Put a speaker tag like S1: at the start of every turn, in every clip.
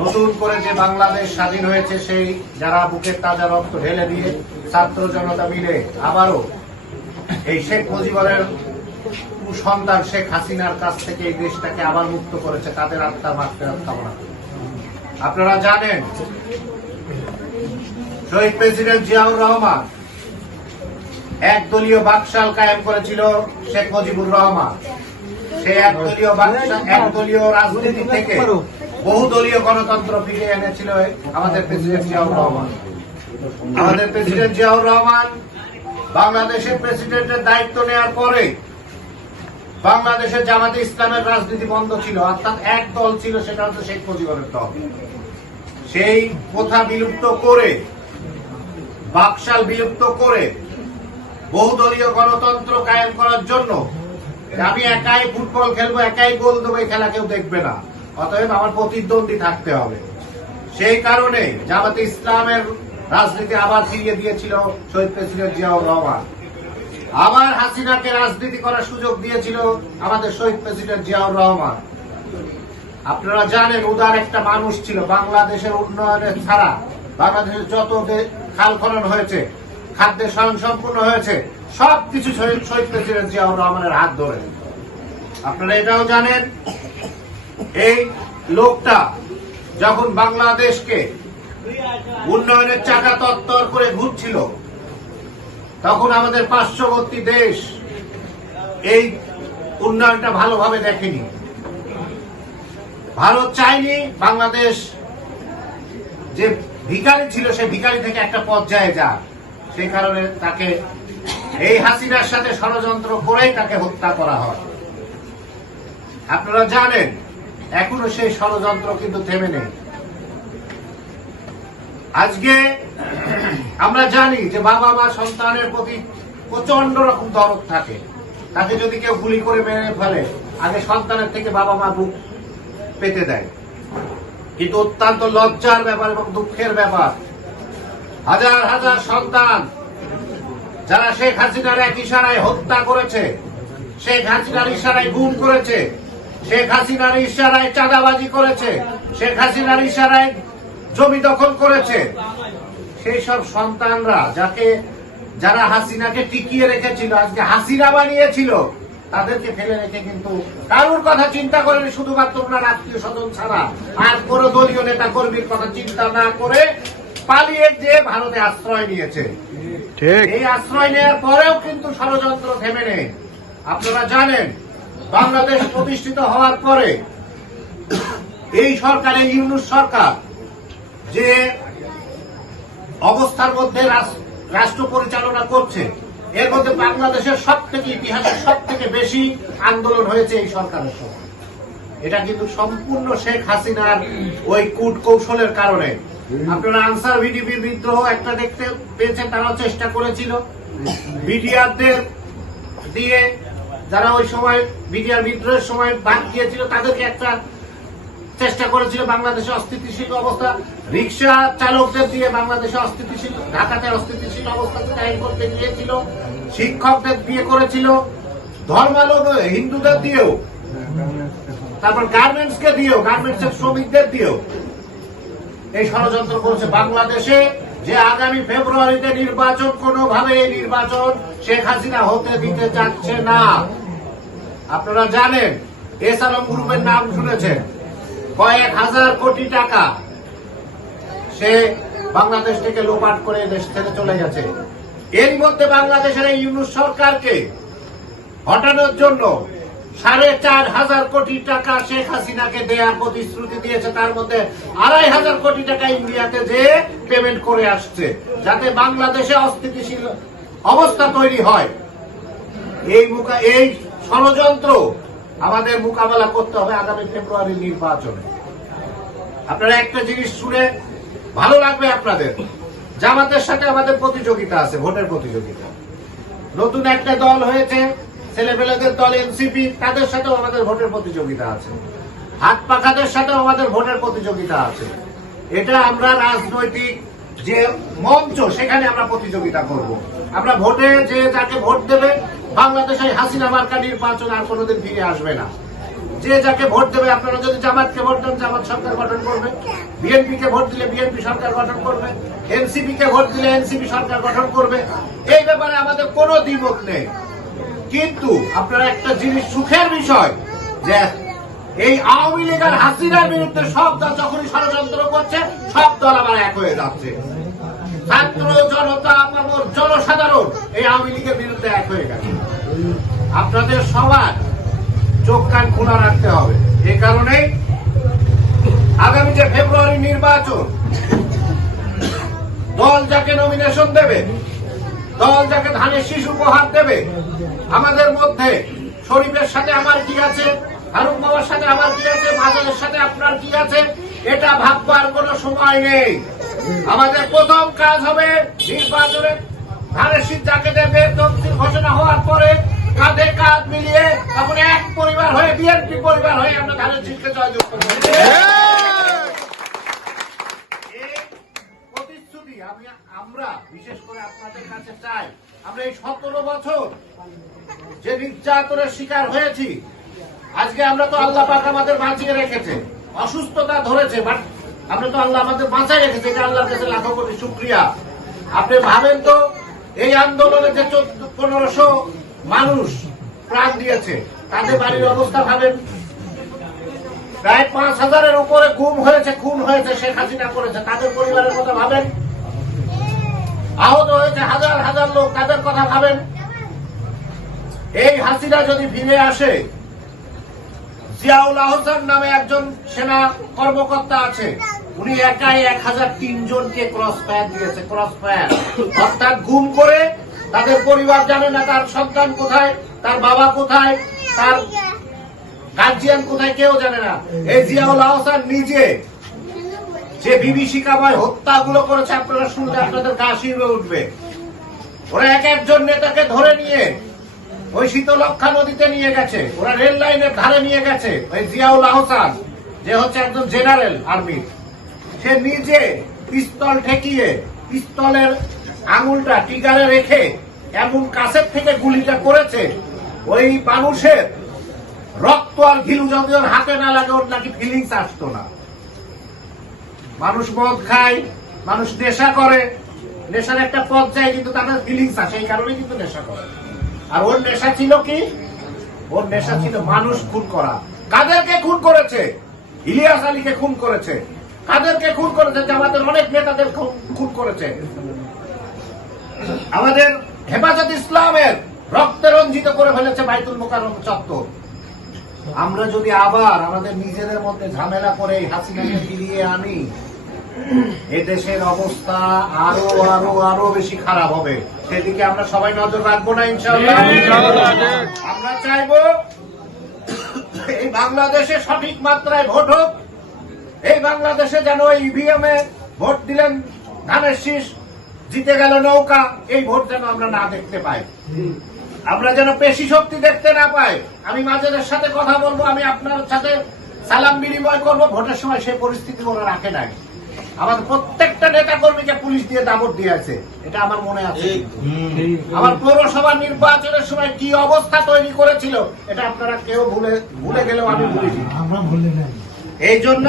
S1: নতুন করে যে বাংলাদেশ স্বাধীন হয়েছে, সেই যারা বুকের তাজা রক্ত ঢেলে দিয়ে ছাত্র জনতা মিলে আবারও এই শেখ মুজিবরের সন্তান শেখ হাসিনার কাছ থেকে এই দেশটাকে আবার মুক্ত করেছে, তাদের আত্মা মাত্রে কামনা। আপনারা জানেন, শহীদ প্রেসিডেন্ট জিয়াউর রহমান একদলীয় বাকশাল কায়েম করেছিল শেখ মুজিবুর রহমান সেই একদলীয় বাকশাল, একদলীয় রাজনীতি থেকে বহুদলীয় গণতন্ত্র ফিরে এনেছিল আমাদের প্রেসিডেন্ট জিয়াউর রহমান। আমাদের প্রেসিডেন্ট জিয়াউর রহমান বাংলাদেশের প্রেসিডেন্টের দায়িত্ব নেওয়ার পরে বাংলাদেশের জামাতে ইসলামের রাজনীতি বন্ধ ছিল, অর্থাৎ এক দল ছিল, সেটা হচ্ছে শেখ মুজিবুরের দল। সেই প্রথা বিলুপ্ত করে, বাকশাল বিলুপ্ত করে বহুদলীয় গণতন্ত্র কায়েম করার জন্য আমি একাই ফুটবল খেলব, একাই গোল দেবো, এই খেলা কেউ দেখবে না। অতএব আমার প্রতিদ্বন্দ্বী থাকতে হবে। সেই কারণে জামাতে ইসলামের রাজনীতি আবার ফিরিয়ে দিয়েছিল শহীদ প্রেসিডেন্ট জিয়াউর রহমান। আবার হাসিনাকে রাজনীতি করার সুযোগ দিয়েছিল আমাদের শহীদ প্রেসিডেন্ট জিয়াউর রহমান। আপনারা জানেন, উদার একটা মানুষ ছিল। বাংলাদেশের উন্নয়নের ছাড়া বাংলাদেশের যত খাল খনন হয়েছে, খাদ্যের স্বয়ং সম্পূর্ণ হয়েছে, সবকিছু শহীদ প্রেসিডেন্ট জিয়াউর রহমানের হাত ধরে। আপনারা এটাও জানেন এই লোকটা যখন বাংলাদেশকে উন্নয়নের চাকা তত্তর করে ঘুরছিল, তখন আমাদের পার্শ্ববর্তী দেশ এই উন্নয়নটা ভালোভাবে দেখেনি। ভারত চায়নি বাংলাদেশ যে ভিকারি ছিল, সে ভিখারি থেকে একটা পর্যায়ে যাক। সেই কারণে তাকে এই হাসিনার সাথে ষড়যন্ত্র করেই তাকে হত্যা করা হয়। আপনারা জানেন এখনও সেই ষড়যন্ত্র কিন্তু থেমে নেই। আজকে আমরা জানি যে বাবা মা সন্তানের প্রতি প্রচণ্ড রকম দরদ থাকে। তাকে যদি কেউ গুলি করে মেরে ফেলে, আগে সন্তানের থেকে বাবা মা বুক পেতে দেয়। কিন্তু অত্যন্ত লজ্জার ব্যাপার এবং দুঃখের ব্যাপার। হাজার হাজার সন্তান যারা শেখ হাসিনার এক ইশারায় হত্যা করেছে, শেখ হাসিনার ইশারায় গুম করেছে শেখ হাসিনার ইশারায় চাঁদাবাজি করেছে শেখ হাসিনার ইশারায় জমি দখল করেছে। সেই সব সন্তানরা যাকে যারা হাসিনাকে টিকিয়ে রেখেছিল আজকে হাসিনা বানিয়েছিল তাদেরকে ফেলে রেখে কিন্তু কারোর কথা চিন্তা করেনি শুধুমাত্র ওনার আত্মীয় স্বজন ছাড়া। আর কোন দলীয় নেতা কর্মীর কথা চিন্তা না করে পালিয়ে যে ভারতে আশ্রয় নিয়েছে।
S2: ঠিক।
S1: এই আশ্রয় নেওয়ার পরেও কিন্তু ষড়যন্ত্র থেমে নেই। আপনারা জানেন বাংলাদেশ প্রতিষ্ঠিত হওয়ার পরে এই সরকার ইউনুস সরকার যে অবস্থার মধ্যে রাষ্ট্র পরিচালনা করছে, এর মধ্যে বাংলাদেশের সব থেকে ইতিহাসের সব থেকে বেশি আন্দোলন হয়েছে এই সরকারের সময়। এটা কিন্তু সম্পূর্ণ শেখ হাসিনার ওই কূট কৌশলের কারণে। আপনারা আনসার ভিডিপির বিদ্রোহ একটা দেখতে পেয়েছেন, তারাও চেষ্টা করেছিল। বিডিআরদের দিয়ে যারা ওই সময় বিডিআর বিদ্রোহের সময় বাদ দিয়েছিল, তাদেরকে একটা চেষ্টা করেছিল বাংলাদেশে অস্থিতিশীল অবস্থা। রিক্সা চালকদের দিয়ে বাংলাদেশে অস্থিতিশীল, ঢাকাতে অস্থিতিশীল অবস্থা কায়েম করতে গিয়েছিল। শিক্ষকদের দিয়ে করেছিল। ধর্মালম্ব হিন্দুদের দিয়েও। তারপর গার্মেন্টস কে দিয়েও গার্মেন্টস এর শ্রমিকদের দিয়েও। এই ষড়যন্ত্র করেছে বাংলাদেশে যে আগামী ফেব্রুয়ারিতে নির্বাচন কোনোভাবে এই নির্বাচন শেখ হাসিনা হতে দিতে চাচ্ছে না। আপনারা জানেন এস আলম গ্রুপের নাম শুনেছেন কয়েক হাজার কোটি টাকা সে বাংলাদেশ থেকে লোপাট করে দেশ থেকে চলে গেছে। এর মধ্যে বাংলাদেশের এই ইউনুস সরকারকে হটানোর জন্য সাড়ে চার হাজার কোটি টাকা শেখ হাসিনাকে দেওয়ার প্রতিশ্রুতি দিয়েছে। তার মধ্যে আড়াই হাজার কোটি টাকা ইন্ডিয়াতে যে পেমেন্ট করে আসছে, যাতে বাংলাদেশে অস্থিতিশীল অবস্থা তৈরি হয়। এই মুকা এই ষড়যন্ত্র আমাদের মোকাবেলা করতে হবে আগামী ফেব্রুয়ারি নির্বাচনে। আপনারা একটা জিনিস শুনে ভালো লাগবে আপনাদের। জামাতের সাথে আমাদের প্রতিযোগিতা আছে, ভোটের প্রতিযোগিতা। নতুন একটা দল হয়েছে, ছেলেপেলেদের দল, এনসিপি, তাদের সাথেও আমাদের ভোটের প্রতিযোগিতা আছে। হাত পাখাদের সাথেও আমাদের ভোটের প্রতিযোগিতা আছে। এটা আমরা রাজনৈতিক যে মঞ্চ, সেখানে আমরা প্রতিযোগিতা করব। আমরা ভোটে যে যাকে ভোট দেবে বাংলাদেশে হাসিনা মার্কা নির্বাচন আর কোনোদিন ফিরে আসবে না। যে যাকে ভোট দেবে, আপনারা যদি জামাতকে ভোট দেন, জামাত সরকার গঠন করবে। বিএনপি কে ভোট দিলে বিএনপি সরকার গঠন করবে। এনসিপি কে ভোট দিলে এনসিপি সরকার গঠন করবে। এই ব্যাপারে আমাদের কোনো দ্বিমত নেই। কিন্তু আপনারা একটা জিনিস সুখের বিষয়, যে এই আওয়ামী লীগ আর হাসিনার বিরুদ্ধে সব দল যখনই ষড়যন্ত্র করছে, সব দল আবার এক হয়ে যাচ্ছে। ছাত্র জনতা পাবর জনসাধারণ এই আওয়ামী লীগের বিরুদ্ধে এক হয়ে গেছে। আপনাদের সবার চোখ কান খোলা রাখতে হবে। এই কারণেই আগামী যে ফেব্রুয়ারি নির্বাচন, দল যাকে নমিনেশন দেবে, দল যাকে ধানের শিশু উপহার দেবে, আমাদের মধ্যে শরীফের সাথে আমার কি আছে হারুন বাবার সাথে আমার কি আছে মাজারের সাথে আপনার কি আছে, এটা ভাববার কোনো সময় নেই। আমাদের প্রথম কাজ হবে নির্বাচনে ধানের যাকে দেবে তফসিল ঘোষণা হওয়ার পরে কাঁধে কাঁধ মিলিয়ে তখন এক পরিবার হয়ে বিএনপি পরিবার হয়ে আমরা ধানের শীতকে জয়যুক্ত আমরা, বিশেষ করে আপনাদের কাছে চাই, আমরা এই সতেরো বছর যে নির্যাতনের শিকার হয়েছি, আজকে আমরা তো আল্লাহ আমাদের বাঁচিয়ে রেখেছে, অসুস্থতা ধরেছে, বাট আমরা তো আল্লাহ আমাদের বাঁচায় রেখেছে এটা আল্লাহর কাছে লাখো কোটি শুক্রিয়া। আপনি ভাবেন তো, এই আন্দোলনে যে পনেরোশো মানুষ প্রাণ দিয়েছে, তাদের বাড়ির অবস্থা ভাবেন? প্রায় পাঁচ হাজারের উপরে গুম হয়েছে, খুন হয়েছে, শেখ হাসিনা করেছে। তাদের পরিবারের কথা ভাবেন? আহত হয়েছে হাজার হাজার লোক, তাদের কথা ভাবেন? এই হাসিনা যদি ফিরে আসে জিয়াউল আহসান নামে একজন সেনা কর্মকর্তা আছে। উনি একাই এক হাজার তিন জনকে ক্রস ফায়ার দিয়েছে ক্রস ফায়ার অর্থাৎ গুম করে তাদের পরিবার জানে না তার সন্তান কোথায়, তার বাবা কোথায়, তার গার্জিয়ান কোথায়, কেউ জানে না। এই জিয়াউল আহসান নিজে যে বিভীষিকাময় হত্যাগুলো করেছে, আপনারা শুনলে আপনাদের গা শিরবে উঠবে। ওরা এক একজন নেতাকে ধরে নিয়ে ওই শীতলক্ষা নদীতে নিয়ে গেছে। ওরা রেল লাইনের ধারে নিয়ে গেছে, ওই জিয়াউল আহসান, যে হচ্ছে একজন জেনারেল আর্মি। সে নিজে পিস্তল ঠেকিয়ে, পিস্তলের আঙুলটা টিগারে রেখে এমন কাছের থেকে গুলিটা করেছে, ওই মানুষের রক্ত আর ঘিলু যদি ওর হাতে না লাগে, ওর নাকি ফিলিংস আসতো না। মানুষ মদ খায়, মানুষ নেশা করে, নেশার একটা পথ যায় কিন্তু তাদের ফিলিংস আসে, এই কারণে কিন্তু নেশা করে। আর ওর নেশা ছিল কি? ওর নেশা ছিল মানুষ খুন করা। কাদেরকে খুন করেছে? ইলিয়াস আলীকে খুন করেছে। কাদেরকে খুন করেছে? জামাতের অনেক নেতাদের খুন- করেছে। আমাদের হেফাজত ইসলামের রক্তে রঞ্জিত করে ফেলেছে বাইতুল মোকাররম চত্বর। আমরা যদি আবার আমাদের নিজেদের মধ্যে ঝামেলা করে হাসিনাকে ফিরিয়ে আনি এদেশের অবস্থা আরও আরও আরও বেশি খারাপ হবে। সেদিকে আমরা সবাই নজর রাখব না ইনশাল্লাহ আমরা চাইব এই বাংলাদেশে সঠিক মাত্রায় ভোট হোক এই বাংলাদেশে যেন ইভিএম এ ভোট দিলেন ধানের শীষ জিতে গেল নৌকা এই ভোট যেন আমরা না দেখতে পাই। আমরা যেন পেশি শক্তি দেখতে না পাই। আমি মাঝেদের সাথে কথা বলব আমি আপনার সাথে সালাম বিনিময় করব ভোটের সময় সেই পরিস্থিতি ওরা রাখে নাই। আমাদের প্রত্যেকটা নেতা কর্মীকে পুলিশ দিয়ে দাবর দিয়েছে এটা আমার মনে আছে। আমার পৌরসভা নির্বাচনের সময় কি অবস্থা তৈরি করেছিল এটা আপনারা কেউ ভুলে ভুলে গেলেও আমি ভুলেছি
S2: আমরা ভুলে নাই
S1: এই জন্য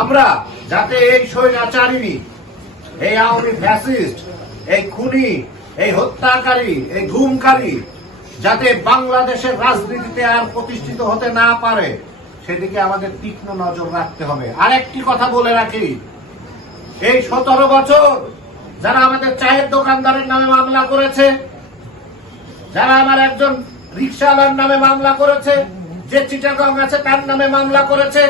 S1: আমরা যাতে এই স্বৈরাচারিণী এই আওয়ামী ফ্যাসিস্ট এই খুনি এই হত্যাকারী এই ঘুমকারী যাতে বাংলাদেশের রাজনীতিতে আর প্রতিষ্ঠিত হতে না পারে সেদিকে আমাদের তীক্ষ্ণ নজর রাখতে হবে। আর একটি কথা বলে রাখি এই সতেরো বছর যারা আমাদের চায়ের দোকানদারের নামে মামলা করেছে, যারা আমার একজন রিক্সাওয়ালার নামে মামলা করেছে, যে চিটাগং আছে তার নামে মামলা করেছে,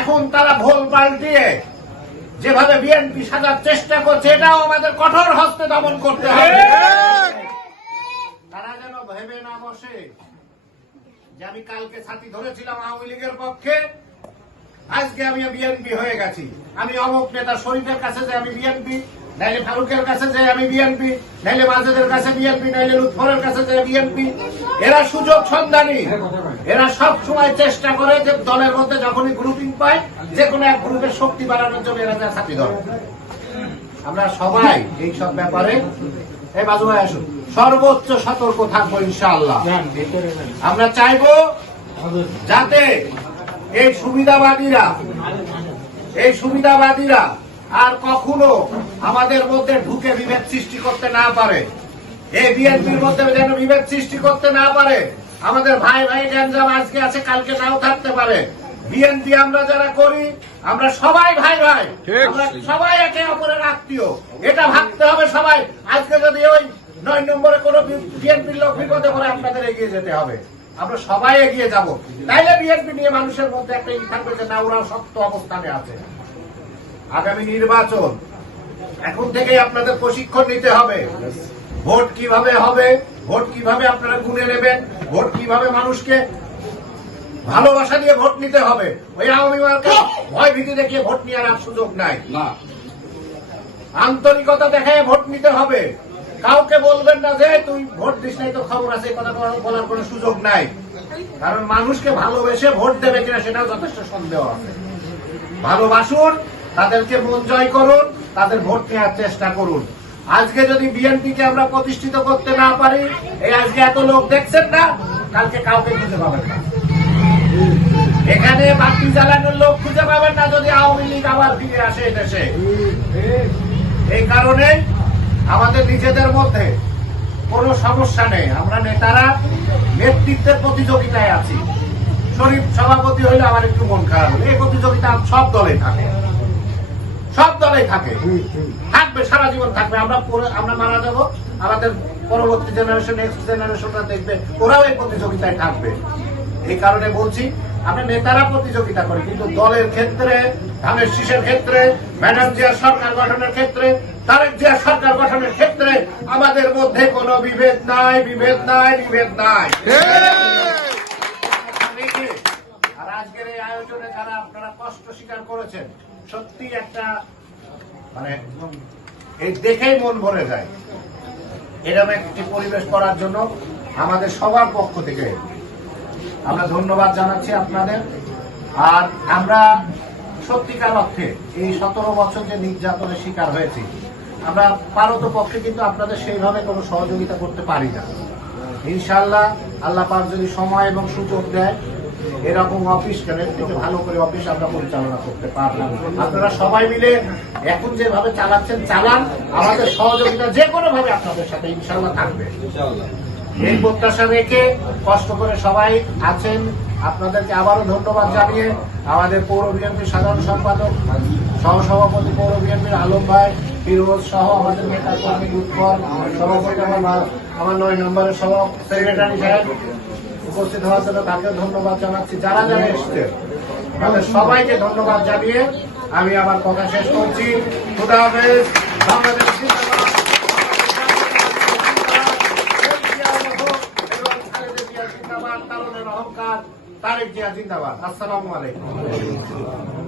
S1: এখন তারা ভোল পাল্টিয়ে যেভাবে বিএনপি সাজার চেষ্টা করছে, এটাও আমাদের কঠোর হস্তে দমন করতে হবে। তারা যেন ভেবে না বসে যে আমি কালকে ছাতি ধরেছিলাম আওয়ামী লীগের পক্ষে আজকে আমি বিএনপি হয়ে গেছি। আমি অমুক নেতা শরীফের কাছে যে আমি বিএনপি নাইলে ফারুকের কাছে যে আমি বিএনপি নাইলে মাজেদের কাছে বিএনপি নাইলে লুৎফরের কাছে যে বিএনপি এরা সুযোগ সন্ধানী। এরা সব সময় চেষ্টা করে যে দলের মধ্যে যখনই গ্রুপিং পায় যে কোনো এক গ্রুপের শক্তি বাড়ানোর জন্য এরা যা ছাতি ধরে আমরা সবাই এই সব ব্যাপারে এই বাজু ভাই আসুন। সর্বোচ্চ সতর্ক থাকব ইনশাআল্লাহ। আমরা চাইব যাতে এই সুবিধাবাদীরা এই সুবিধাবাদীরা আর কখনো আমাদের মধ্যে ঢুকে বিভেদ সৃষ্টি করতে না পারে। এই বিএনপির মধ্যে যেন বিভেদ সৃষ্টি করতে না পারে আমাদের ভাই ভাই গ্যাঞ্জাম আজকে আছে কালকে নাও থাকতে পারে। বিএনপি আমরা যারা করি আমরা সবাই ভাই ভাই সবাই একে অপরের আত্মীয়। এটা ভাবতে হবে সবাই আজকে যদি ওই নয় নম্বরে কোন বিএনপির লোক বিপদে পড়ে আপনাদের এগিয়ে যেতে হবে। আমরা সবাই এগিয়ে যাব। তাইলে বিএনপি নিয়ে মানুষের মধ্যে একটা ই থাকবে যে না ওরা শক্ত অবস্থানে আছে। আগামী নির্বাচন এখন থেকেই আপনাদের প্রশিক্ষণ নিতে হবে। ভোট কীভাবে হবে? ভোট কীভাবে আপনারা গুনে নেবেন? ভোট কীভাবে মানুষকে ভালোবাসা দিয়ে ভোট নিতে হবে? ওই আওয়ামী মার্কা ভয় ভীতি দেখিয়ে ভোট নেওয়ার আর সুযোগ নাই।
S2: না।
S1: আন্তরিকতা দেখায় ভোট নিতে হবে। কাউকে বলবেন না যে, তুই ভোট দিস নাই তো খবর আছে কথা বলার- কোনো সুযোগ নাই। কারণ মানুষকে ভালোবেসে ভোট দেবে কিনা সেটাও যথেষ্ট সন্দেহ আছে। ভালোবাসুন, তাদেরকে মন জয় করুন, তাদের ভোট নেওয়ার চেষ্টা করুন। আজকে যদি বিএনপিকে আমরা প্রতিষ্ঠিত করতে না পারি, এই আজকে এত লোক দেখছেন না, কালকে কাউকে খুঁজে পাবেন না। এখানে বাতি জ্বালানোর লোক খুঁজে পাবেন না যদি আওয়ামী লীগ আবার ফিরে আসে দেশে। এই কারণে আমাদের নিজেদের মধ্যে কোনো সমস্যা নেই। আমরা নেতারা নেতৃত্বের প্রতিযোগিতায় আছি। শরীফ সভাপতি হইলে আমার একটু মন খারাপ হলো। এই প্রতিযোগিতা সব দলে থাকে। সব দলেই থাকে। থাকবে সারা জীবন থাকবে। আমরা আমরা মারা যাব। আমাদের পরবর্তী জেনারেশন নেক্সট জেনারেশনরা দেখবে। ওরাও এই প্রতিযোগিতায় থাকবে। এই কারণে বলছি আমরা নেতারা প্রতিযোগিতা করি, কিন্তু দলের ক্ষেত্রে, ধানের শীষের ক্ষেত্রে, ম্যাডাম জিয়া সরকার গঠনের ক্ষেত্রে, তারেক জিয়া সরকার গঠনের ক্ষেত্রে আমাদের মধ্যে কোনো বিভেদ নাই বিভেদ নাই বিভেদ নাই। আর আজকের এই আয়োজনে যারা আপনারা কষ্ট স্বীকার করেছেন, সত্যি একটা মানে এই দেখেই মন ভরে যায়। এরকম একটি পরিবেশ করার জন্য আমাদের সবার পক্ষ থেকে আমরা ধন্যবাদ জানাচ্ছি আপনাদের। আর আমরা সত্যিকার অর্থে এই সতেরো বছর যে নির্যাতনের শিকার হয়েছি, আমরা পারত পক্ষে কিন্তু আপনাদের সেইভাবে কোনো সহযোগিতা করতে পারি না। ইনশাল্লাহ আল্লাহ পাক যদি সময় এবং সুযোগ দেয়, এরকম অফিস থেকে ভালো করে অফিস আমরা পরিচালনা করতে পারলাম। আপনারা সবাই মিলে এখন যেভাবে চালাচ্ছেন, চালান। আমাদের সহযোগিতা যে কোনো ভাবে আপনাদের সাথে ইনশাল্লাহ থাকবে।
S2: ইনশাআল্লাহ।
S1: এই প্রত্যাশা রেখে কষ্ট করে সবাই আছেন। আপনাদেরকে আবারও ধন্যবাদ জানিয়ে আমাদের পৌর বিএনপির সাধারণ সম্পাদক, সহসভাপতি পৌর বিএনপির আলম ভাই, ফিরোজ সহ আমাদের নেতা কর্মী উৎপল, সভাপতি আমার আমার নয় নম্বরের সহ সেক্রেটারি সাহেব উপস্থিত হওয়ার জন্য তাকে ধন্যবাদ জানাচ্ছি। যারা যারা এসছে তাদের সবাইকে ধন্যবাদ জানিয়ে আমি আমার কথা শেষ করছি। খুদা হাফেজ, বাংলাদেশ জিন্দাবাদ। তারেক জিয়া জিন্দাবাদ আসসালামু আলাইকুম।